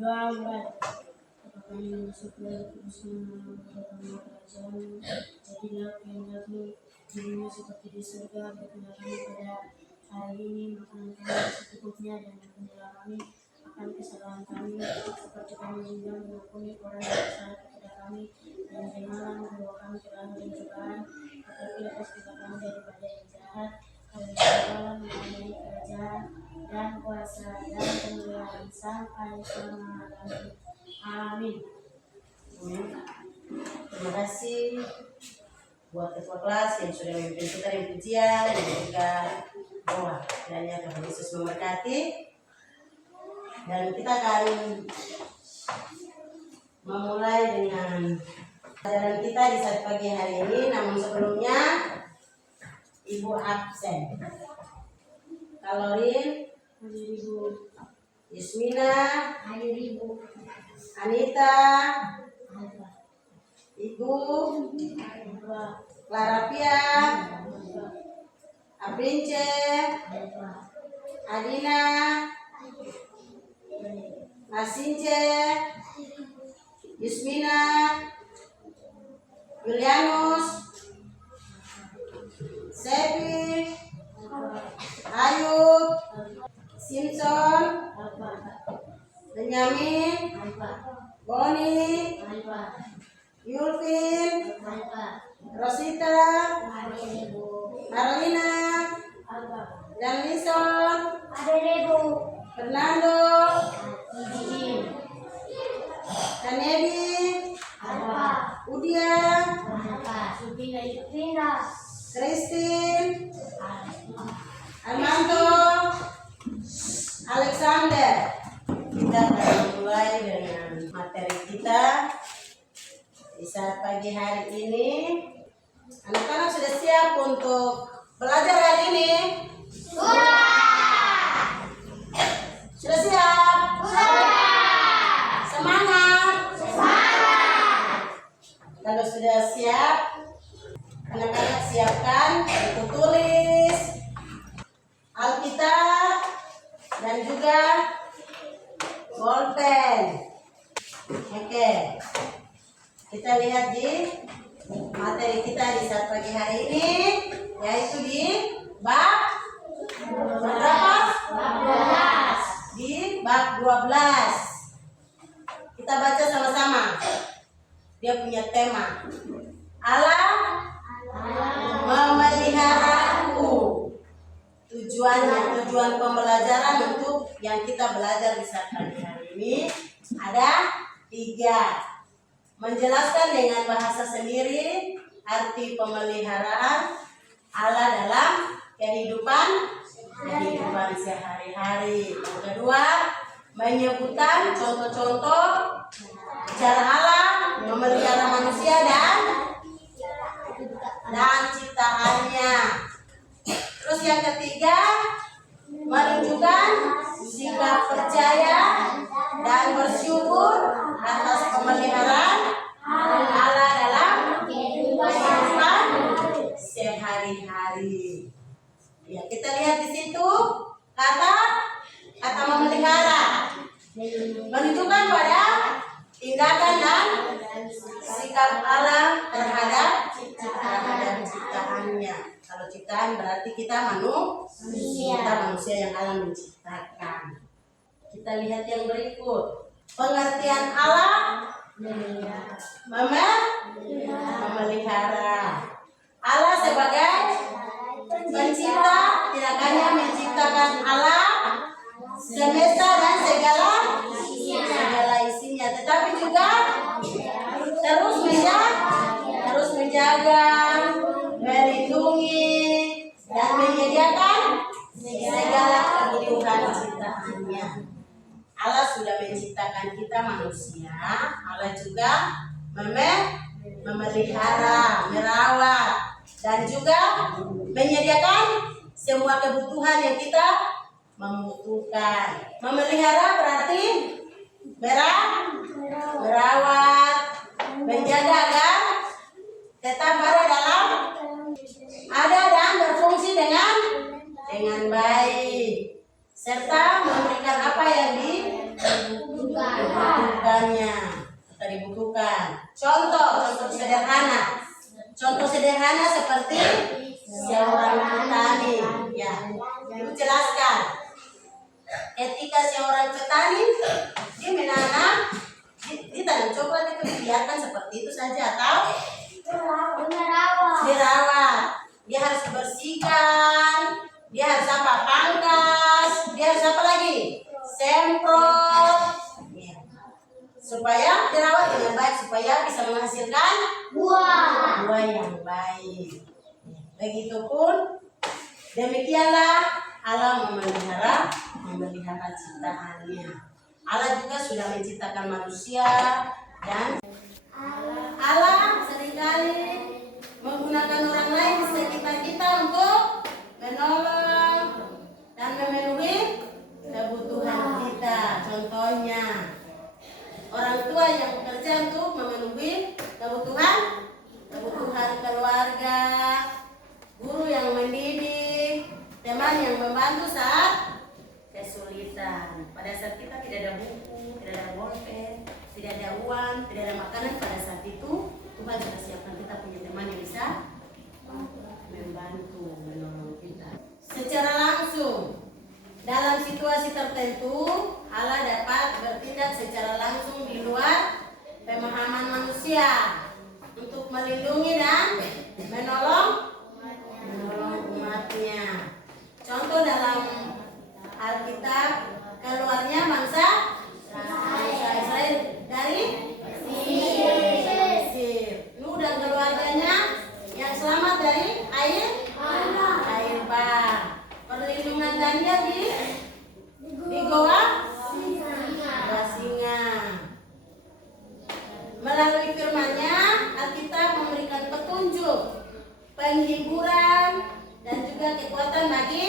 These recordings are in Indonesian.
Doa mulai. Bapa kami yang di surga, kuduskanlah nama kerajaan, jadilah kehendakmu di bumi seperti di surga. Berikanlah kami pada hari ini makanan kami secukupnya, dan ampunilah kami akan kesalahan kami, seperti kami juga mengampuni orang yang bersalah kepada kami, dan janganlah membawa kami ke dalam pencobaan, tetapi lepaskanlah kami daripada yang jahat. Karena Tuhan menguasai kerajaan dan kuasa dan kemuliaan sampai selama-lamanya. Amin. Terima kasih buat ketua kelas yang sudah memimpin kita di pujian dan juga doa. Kiranya Tuhan Yesus memberkati. Dan kita akan memulai dengan pelajaran kita di saat pagi hari ini. Namun sebelumnya Ibu absen. Kalorin, Hadir Ibu. Yusmina, Hadir Ibu. Anita, Ibu, Clarapia, Aprince, Adina, Asince, Yusmina, Julianus, Sepi, Ayub, Simpson, Benyamin, Boni, Yulvin, Rosita, Marlina, dan Lison, Fernando, dan Ebi, Udia, Christine, Armando, Alexander. Kita akan mulai dengan materi kita di saat pagi hari ini. Anak-anak sudah siap untuk belajar hari ini? Sudah siap? Semangat! Kalau sudah siap, anak-anak siapkan buku tulis, Alkitab, dan juga bolpen. Oke, kita lihat di materi kita di saat pagi hari ini, yaitu di bab berapa? Di bab 12. Kita baca sama-sama. Dia punya tema. Allah memeliharaku. Tujuan pembelajaran untuk yang kita belajar di saat pagi hari ini ada 3. Menjelaskan dengan bahasa sendiri arti pemeliharaan Allah dalam kehidupan sehari-hari. Yang kedua, menyebutkan contoh-contoh cara Allah memelihara manusia dan ciptaannya. Terus yang ketiga, menunjukkan sikap percaya dan bersyukur atas pemeliharaan Allah dalam kehidupan sehari-hari. Ya, kita lihat di situ kata memelihara menunjukkan pada tindakan dan sikap Allah terhadap ciptaannya. Kalau ciptaan berarti kita manusia yang Allah menciptakan. Kita lihat yang berikut. Pengertian Allah memelihara. Allah sebagai pencipta tidak hanya menciptakan alam semesta dan segala isinya, tetapi juga terus menjaga, melindungi, dan menyediakan segala kebutuhan ciptaannya. Allah sudah menciptakan kita manusia, Allah juga memelihara, merawat, dan juga menyediakan semua kebutuhan yang kita membutuhkan. Memelihara berarti merawat, menjaga agar tetap ada dan berfungsi dengan baik, serta memberikan apa yang dibutuhkan. dibutuhkan. Contoh sederhana. Contoh sederhana seperti seorang petani. Ya, Ibu jelaskan. Ketika seorang petani dia menanam, dia tanam coklat itu dibiarkan seperti itu saja atau dirawat. Dia harus dibersihkan, dia harus apa? Pangkas, dia harus apa lagi? Semprot. Ya. Supaya dirawat dengan baik supaya bisa menghasilkan buah yang baik. Begitupun demikianlah Allah memelihara ciptaannya. Allah juga sudah menciptakan manusia dan Allah seringkali menggunakan orang lain di sekitar kita untuk menolong dan memenuhi kebutuhan kita. Contohnya orang tua yang bekerja untuk memenuhi kebutuhan keluarga, guru yang mendidik, teman yang membantu saat kesulitan. Pada saat kita tidak ada buku, tidak ada bolpen, tidak ada uang, tidak ada makanan, pada saat itu Tuhan sudah siapkan kita punya teman yang bisa membantu, menolong kita. Secara langsung, dalam situasi tertentu, Allah dapat bertindak secara langsung di luar pemahaman manusia untuk melindungi dan menolong umatnya. Contoh dalam Alkitab, keluarnya bangsa Israel dari Mesir. Nuh dan keluarganya yang selamat dari air bah. Perlindungan Daniel di goa singa. Melalui firman-Nya, Alkitab memberikan petunjuk, penghiburan, dan juga kekuatan bagi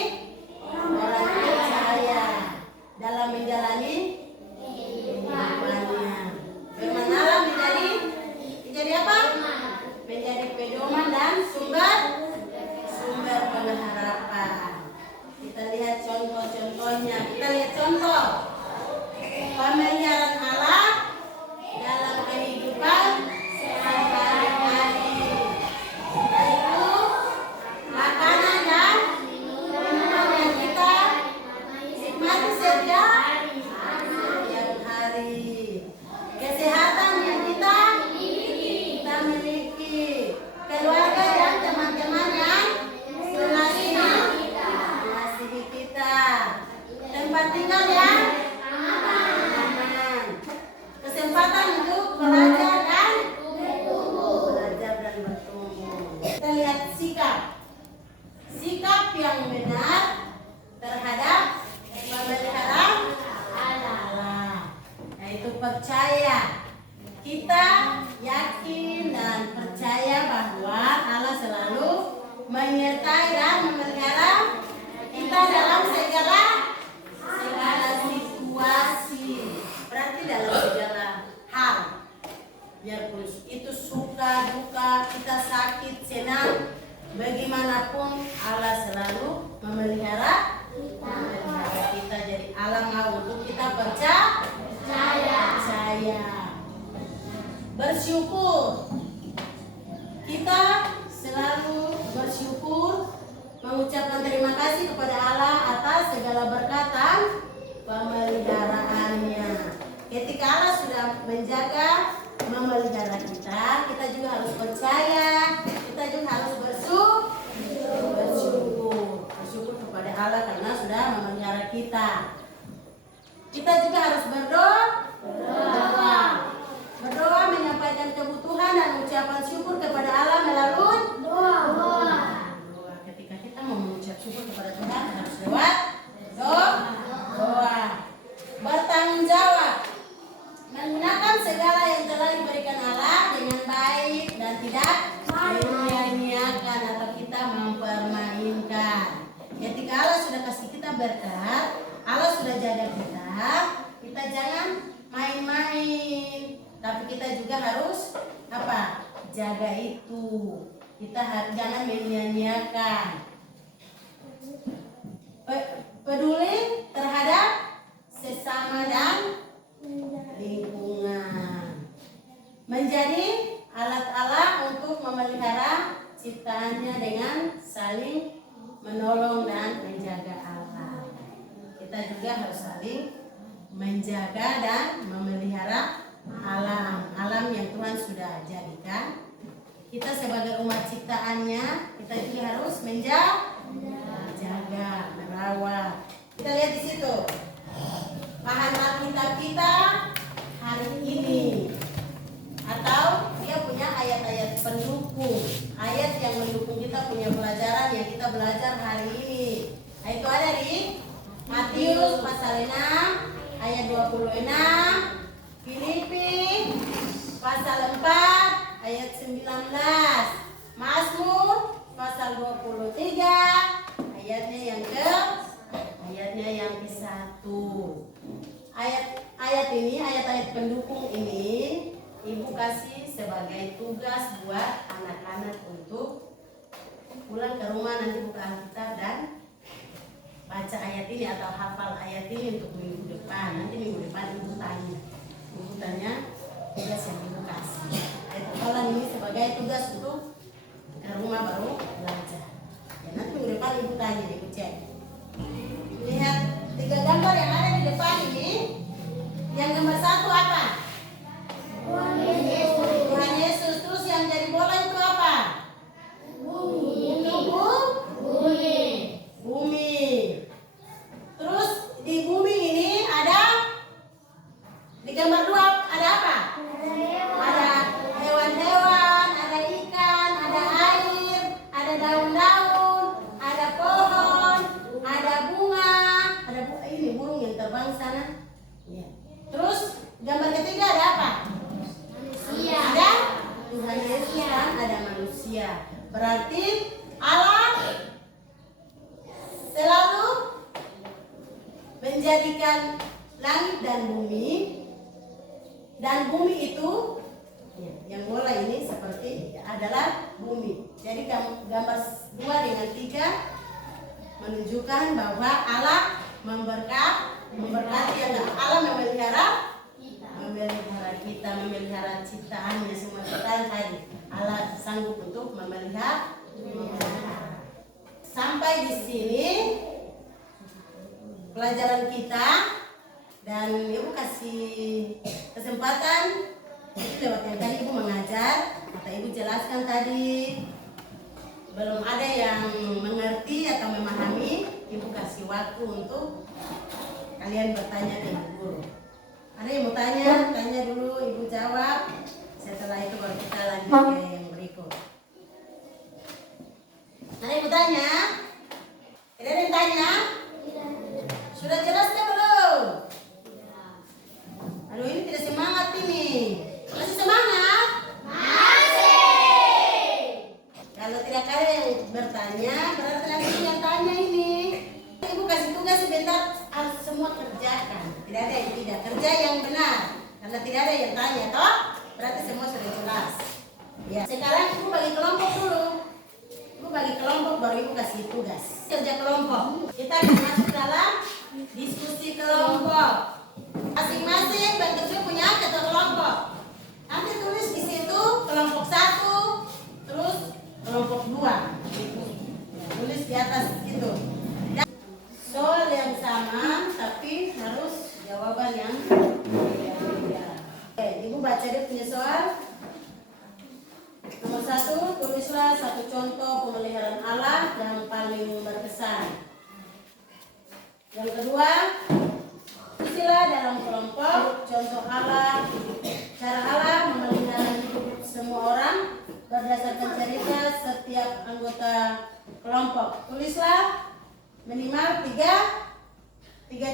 orang percaya dalam menjalani kehidupannya. Firman Allah menjadi apa? Menjadi pedoman dan sumber pengharapan. Kita lihat contoh-contohnya. Kita lihat contoh pemeliharaan Allah dalam kehidupan sehari-hari. Yaitu makanan dan minuman yang kita nikmati setiap hari. Kesehatan yang kita miliki. Keluarga dan teman-teman yang mengasihi kita. Tempat tinggal yang aman. Kesempatan untuk belajar dan bertumbuh. Kita lihat sikap yang benar terhadap pemeliharaan Allah, yaitu percaya. Kita yakin dan percaya bahwa Allah selalu menyertai dan memelihara kita dalam segala situasi. Berarti dalam segala hal. Biarpun itu suka, duka, kita sakit, senang, bagaimanapun Allah selalu memelihara kita. Jadi Allah mau untuk kita percaya. Bersyukur. Kita selalu bersyukur, mengucapkan terima kasih kepada Allah atas segala berkat dan pemeliharaannya. Ketika Allah sudah menjaga, memelihara kita, kita juga harus percaya, kita juga harus bersyukur kepada Allah karena sudah memelihara kita. Kita juga harus berdoa menyampaikan kebutuhan dan ucapan syukur kepada Allah melalui doa. Ketika kita mau mengucap syukur kepada Tuhan harus lewat doa. Bertanggung jawab, menggunakan segala yang telah diberikan Allah dengan baik dan tidak menyia-nyiakan atau kita mempermainkan. Ketika Allah sudah kasih kita berkat, Allah sudah jaga kita jangan main-main, tapi kita juga harus apa? Jaga itu. Kita jangan menyia-nyiakan. Peduli terhadap sesama dan lingkungan. menjadi alat Allah untuk memelihara ciptaannya dengan saling menolong dan menjaga Allah. Kita juga harus saling menjaga dan memelihara alam yang Tuhan sudah jadikan. Kita sebagai umat ciptaannya, kita juga harus menjaga, merawat. Kita lihat di situ bahan Alkitab kita hari ini, atau dia punya ayat-ayat pendukung, ayat yang mendukung kita punya pelajaran yang kita belajar hari ini. Nah, itu ada di Matius pasal 6 ayat 26, Filipi pasal 4 ayat 19, Mazmur pasal 23 ayatnya yang ke-1. Ayat ini, ayat-ayat pendukung ini Ibu kasih sebagai tugas buat anak-anak untuk pulang ke rumah nanti buka Alkitab dan baca ayat ini atau hafal ayat ini untuk minggu depan. Nanti minggu depan Ibu tanya tugas yang Ibu kasih. Ayat hafalan ini sebagai tugas untuk ke rumah baru belajar. Ya, nanti minggu depan Ibu tanya, Ibu cek. Lihat 3 gambar yang ada di depan ini. Yang gambar 1 apa? Tuhan Yesus. Terus yang jadi bola itu apa? Bumi. Terus di bumi ini ada, di gambar 2 ada apa? Ada hewan-hewan, ada ikan, ada air, ada daun-daun, ada pohon, ada bunga, ini burung yang terbang sana. Ya. Terus gambar ketiga ada apa? Ada Tuhan Yesus dan ada manusia. Berarti Allah selalu menjadikan langit dan bumi itu ya, yang bola ini seperti adalah bumi. Jadi gambar 2 dengan 3 menunjukkan bahwa Allah memberkati Allah memelihara kita, memelihara ciptaannya semua ciptaan tadi. Allah sanggup untuk memelihara. Sampai di sini pelajaran kita, dan Ibu kasih kesempatan lewat yang tadi Ibu mengajar atau Ibu jelaskan tadi belum ada yang mengerti atau memahami, Ibu kasih waktu untuk kalian bertanya ke Ibu Guru. Ada yang mau tanya dulu, Ibu jawab. Setelah itu baru kita lanjut ke yang berikut. Ada yang mau tanya? Ada yang tanya? Sudah jelas belum? Aduh, ini tidak semangat ini. Masih semangat? Masih. Kalau tidak ada yang bertanya, berarti nanti yang tanya ini. Ibu kasih tugas sebentar, harus semua kerjakan. Tidak ada yang tidak kerja yang benar, karena tidak ada yang tanya, toh? Berarti semua sudah jelas. Ya. Sekarang Ibu bagi kelompok dulu. Ibu bagi kelompok baru Ibu kasih tugas. Kerja kelompok. Kita akan masuk dalam diskusi kelompok. Masing-masing bentuknya punya ketua kelompok. Nanti tulis di situ kelompok 1, terus kelompok 2. Ya, tulis di atas gitu. Soal yang sama, tapi harus jawaban yang berbeda. Oke, Ibu baca dia punya soal. Nomor 1, tulislah 1 contoh pemeliharaan Allah yang paling berkesan. Yang kedua, isilah dalam kelompok contoh Allah, cara Allah memelihara hidup semua orang berdasarkan cerita setiap anggota kelompok. Tulislah minimal 3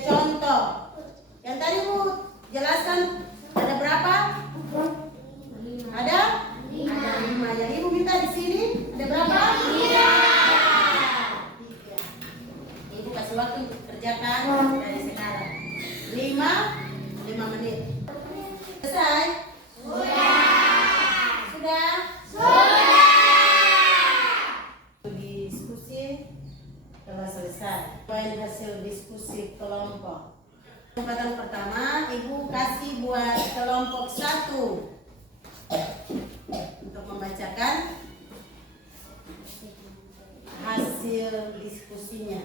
contoh. Yang tadi Bu jelaskan ada berapa? Ada 5. Yang Ibu minta di sini ada berapa? 3. Ibu kasih waktu untuk kerjakan dari sekarang. 5 menit. Selesai? Sudah? Diskusi telah selesai. Poin hasil diskusi kelompok. Kesempatan pertama, Ibu kasih buat kelompok 1 hasil diskusinya.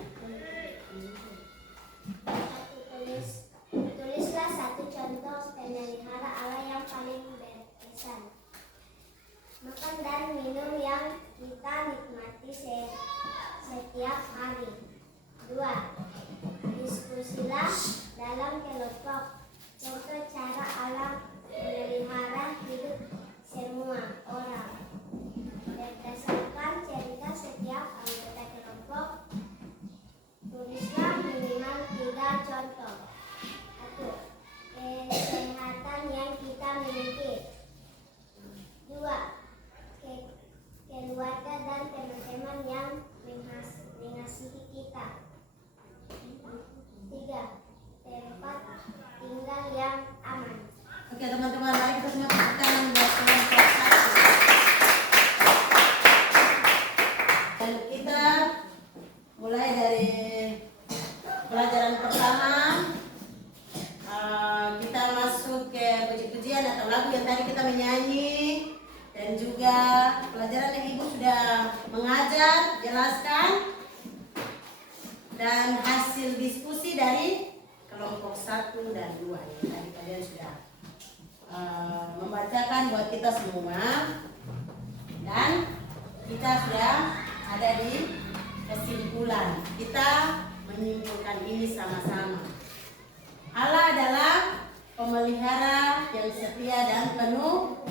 Tulislah satu contoh pemelihara Allah yang paling berkesan. Makan dan minum yang kita nikmati setiap hari. 2. Diskusilah dalam kelompok. Contoh cara Allah memelihara hidup semua orang. Berdasarkan cerita setiap anggota kelompok, tulislah minimal 3 contoh. 1. Kesehatan yang kita miliki. 2. Keluarga dan teman-teman yang mengasihi kita. 3. Tempat tinggal yang aman. Oke teman-teman, mari kita semua tepuk tangan buat kelompok 1. Dan kita mulai dari pelajaran pertama. Kita masuk ke puji-pujian atau lagu yang tadi kita menyanyi, dan juga pelajaran yang Ibu sudah mengajar, jelaskan, dan hasil diskusi dari kelompok 1 dan 2 yang tadi kalian sudah membacakan buat kita semua, dan kita sudah ada di kesimpulan. Kita menyimpulkan ini sama-sama. Allah adalah pemelihara yang setia dan penuh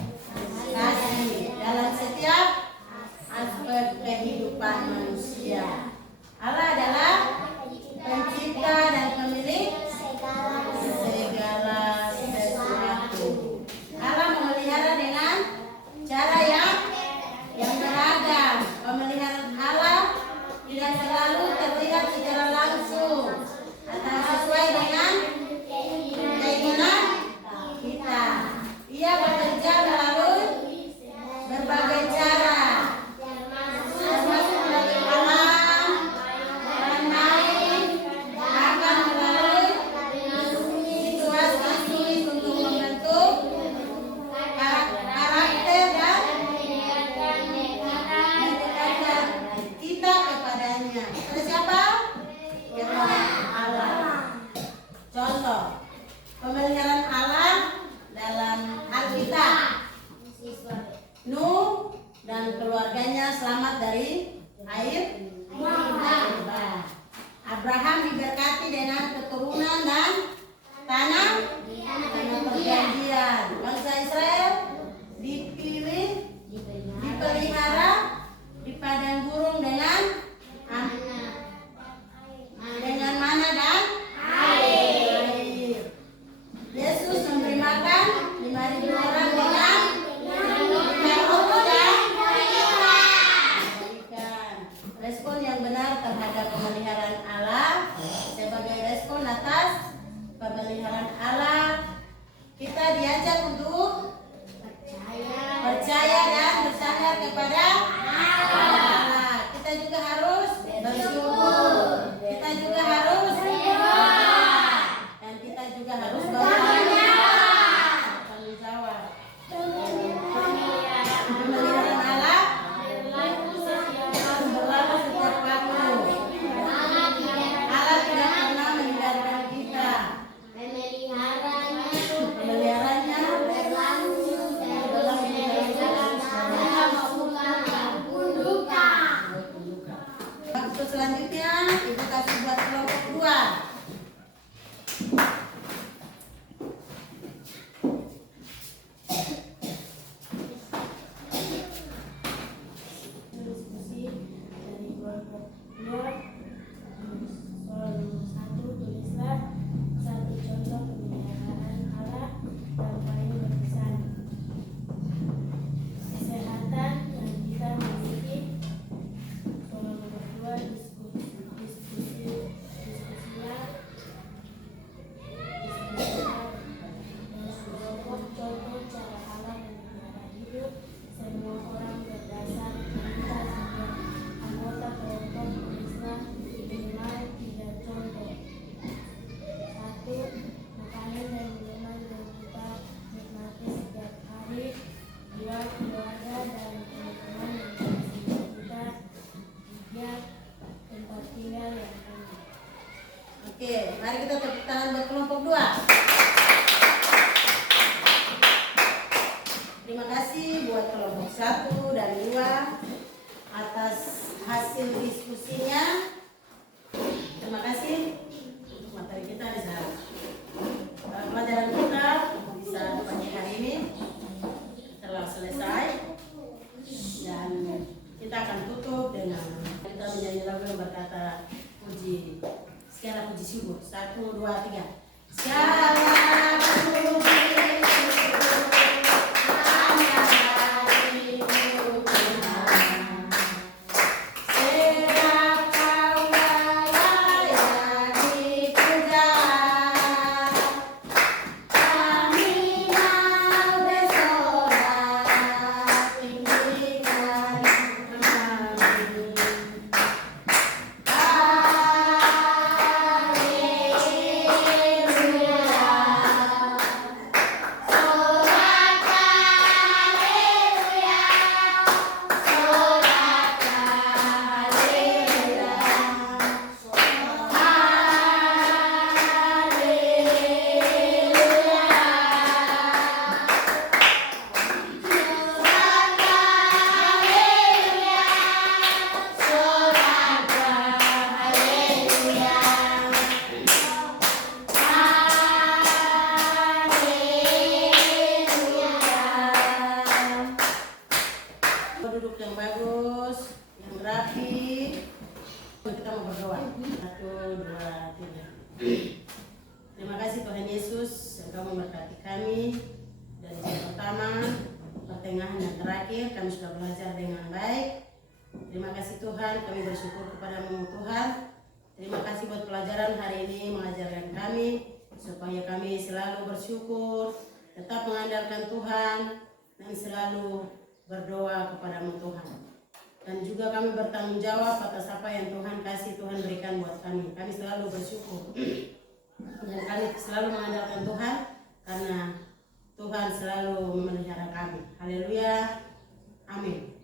kasih dalam setiap aspek kehidupan manusia. Allah adalah pencipta dan pemilik segala sesuatu. Allah memelihara dengan cara yang beragam. Pemeliharaan Allah tidak selalu terlihat secara langsung atau sesuai dengan keinginan kita. Ia bekerja melalui berbagai cara, termasuk melalui alam, orang lain, bahkan melalui situasi sulit untuk membentuk karakter dan mendekatkan kita kepadanya. Kepada siapa? Kepada Allah. Contoh pemeliharaan Allah dalam Alkitab. Nuh dan keluarganya selamat dari air limbah. Abraham diberkati dengan keturunan dan tanah perjanjian. Bangsa Israel dipelihara di padang gurun dengan mana dan air. Yesus memberi makan 5.000 orang dengan respon yang benar terhadap pemeliharaan Allah. Sebagai respon atas pemeliharaan Allah, kita diajak untuk percaya dan bersandar kepada Allah. Kita juga harus bersyukur. Kita juga harus dan kita juga harus bertanggung jawab. Pemeliharaan Allah berlaku setiap waktu. Allah tidak pernah meninggalkan kita. Pemeliharaannya waktu selanjutnya Ibu kasih buat kelompok 2. Diskusi dari kelompok 2. Soal nomor 1, tulislah satu contoh pemeliharaan Allah yang paling berkesan. Kesehatan yang kita miliki. Soal nomor 2, diskusilah kelompok contoh cara Allah memelihara hidup semua orang berdasar cerita setiap anggota kelompok. Tulislah minimal 3 contoh. 1. Makanan dan minuman yang kita nikmati setiap hari. 2. Keluarga dan teman-teman yang mengasihi kita. 3. Terima kasih buat kelompok 1 dan 2 atas hasil diskusinya. Terima kasih. Untuk materi kita di sana. Pelajaran kita bisa pagi hari ini telah selesai dan kita akan tutup dengan kita menyanyi lagu yang berkata puji, segala puji syukur. 1, 2, 3. Segala puji duduk yang bagus, yang rapi. Kita mau berdoa. 1, 2, 3. Terima kasih Tuhan Yesus yang Kau memberkati kami dari yang pertama, pertengahan dan terakhir. Kami sudah belajar dengan baik. Terima kasih Tuhan, kami bersyukur kepadamu Tuhan. Terima kasih buat pelajaran hari ini mengajarkan kami supaya kami selalu bersyukur, tetap mengandalkan Tuhan dan selalu berdoa kepadamu Tuhan. Dan juga kami bertanggung jawab atas apa yang Tuhan kasih, Tuhan berikan buat kami. Kami selalu bersyukur dan kami selalu mengandalkan Tuhan karena Tuhan selalu memelihara kami. Haleluya. Amin.